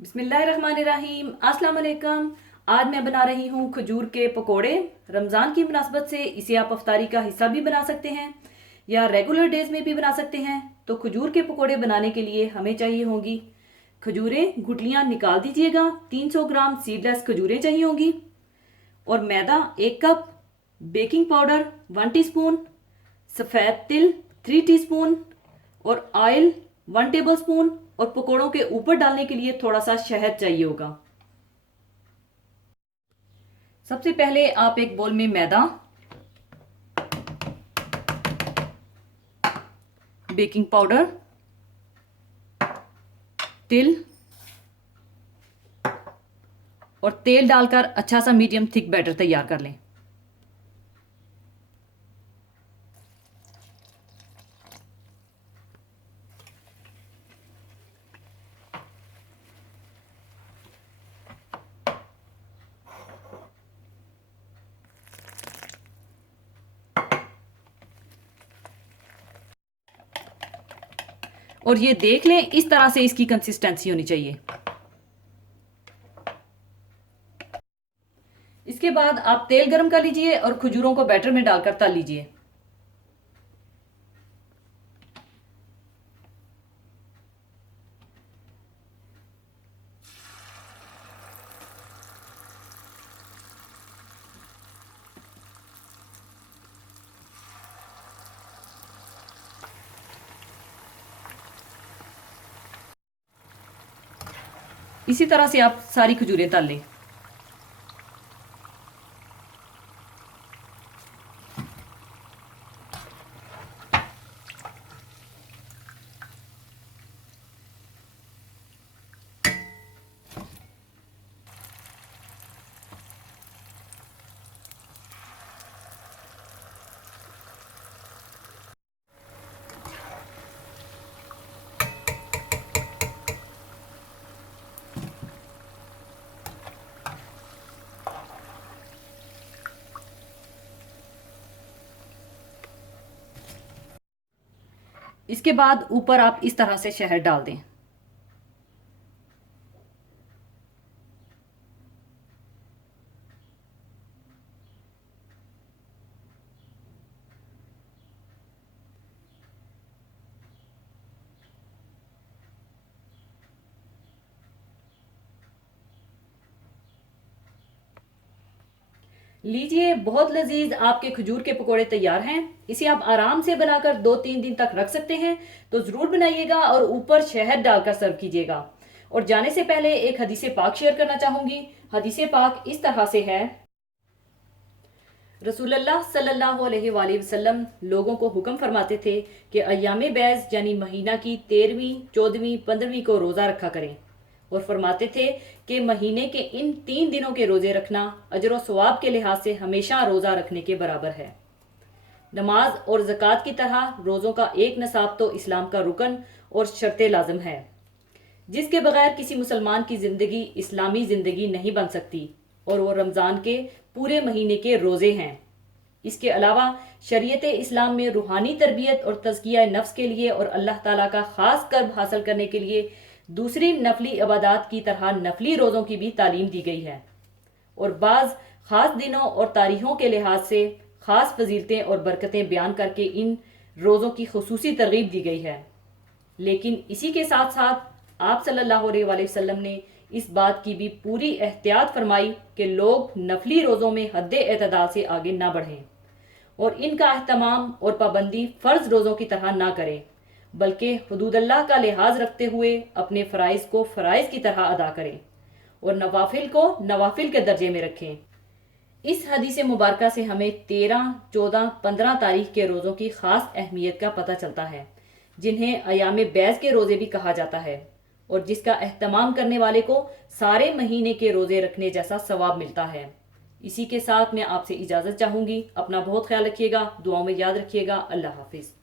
बिस्मिल्लाहिर्रहमानिर्रहीम। अस्सलाम वालेकुम। आज मैं बना रही हूँ खजूर के पकोड़े। रमज़ान की मुनासबत से इसे आप अफ्तारी का हिस्सा भी बना सकते हैं या रेगुलर डेज में भी बना सकते हैं। तो खजूर के पकोड़े बनाने के लिए हमें चाहिए होंगी खजूरें, गुठलियाँ निकाल दीजिएगा। 300 ग्राम सीडलेस खजूरें चाहिए होंगी और मैदा 1 कप, बेकिंग पाउडर 1 टीस्पून, सफ़ेद तिल 3 टीस्पून और ऑयल 1 टेबल स्पून और पकोड़ों के ऊपर डालने के लिए थोड़ा सा शहद चाहिए होगा। सबसे पहले आप एक बोल में मैदा, बेकिंग पाउडर, तिल और तेल डालकर अच्छा सा मीडियम थिक बैटर तैयार कर लें। और ये देख लें, इस तरह से इसकी कंसिस्टेंसी होनी चाहिए। इसके बाद आप तेल गरम कर लीजिए और खजूरों को बैटर में डालकर तल लीजिए। इसी तरह से आप सारी खजूरें तल लें। इसके बाद ऊपर आप इस तरह से शहद डाल दें। लीजिए, बहुत लजीज आपके खजूर के पकोड़े तैयार हैं। इसे आप आराम से बनाकर 2-3 दिन तक रख सकते हैं। तो ज़रूर बनाइएगा और ऊपर शहद डालकर सर्व कीजिएगा। और जाने से पहले एक हदीस पाक शेयर करना चाहूँगी। हदीस पाक इस तरह से है, रसूलुल्लाह सल्लल्लाहु अलैहि वसल्लम लोगों को हुक्म फरमाते थे कि अय्याम बैज़ यानी महीना की 13वीं, 14वीं, 15वीं को रोज़ा रखा करें और फरमाते थे कि महीने के इन 3 दिनों के रोज़े रखना अजर व सवाब के लिहाज से हमेशा रोज़ा रखने के बराबर है। नमाज और ज़कात की तरह रोज़ों का एक निसाब तो इस्लाम का रुकन और शर्त लाजम है, जिसके बगैर किसी मुसलमान की ज़िंदगी इस्लामी ज़िंदगी नहीं बन सकती। और वो रमज़ान के पूरे महीने के रोज़े हैं। इसके अलावा शरीयत इस्लाम में रूहानी तरबियत और तज़किया नफ्स के लिए और अल्लाह ताला का ख़ास कर्ब हासिल करने के लिए दूसरी नफली इबादत की तरह नफली रोज़ों की भी तालीम दी गई है और बाज़ ख़ास दिनों और तारीखों के लिहाज से ख़ास फजीलतें और बरकतें बयान करके इन रोज़ों की खुसूसी तरगीब दी गई है। लेकिन इसी के साथ साथ आप सल्लल्लाहु अलैहि वसल्लम ने इस बात की भी पूरी एहतियात फरमाई कि लोग नफली रोज़ों में हद एतदाल से आगे ना बढ़ें और इनका अहतमाम और पाबंदी फ़र्ज़ रोज़ों की तरह ना करें, बल्कि हुदूद अल्लाह का लिहाज रखते हुए अपने फ़राइज़ को फ़राइज़ की तरह अदा करें और नवाफिल को नवाफिल के दर्जे में रखें। इस हदीस मुबारका से हमें 13, 14, 15 तारीख के रोज़ों की ख़ास अहमियत का पता चलता है, जिन्हें अयाम बैज़ के रोज़े भी कहा जाता है और जिसका एहतमाम करने वाले को सारे महीने के रोज़े रखने जैसा सवाब मिलता है। इसी के साथ मैं आपसे इजाज़त चाहूँगी। अपना बहुत ख्याल रखिएगा, दुआओं में याद रखिएगा। अल्लाह हाफिज़।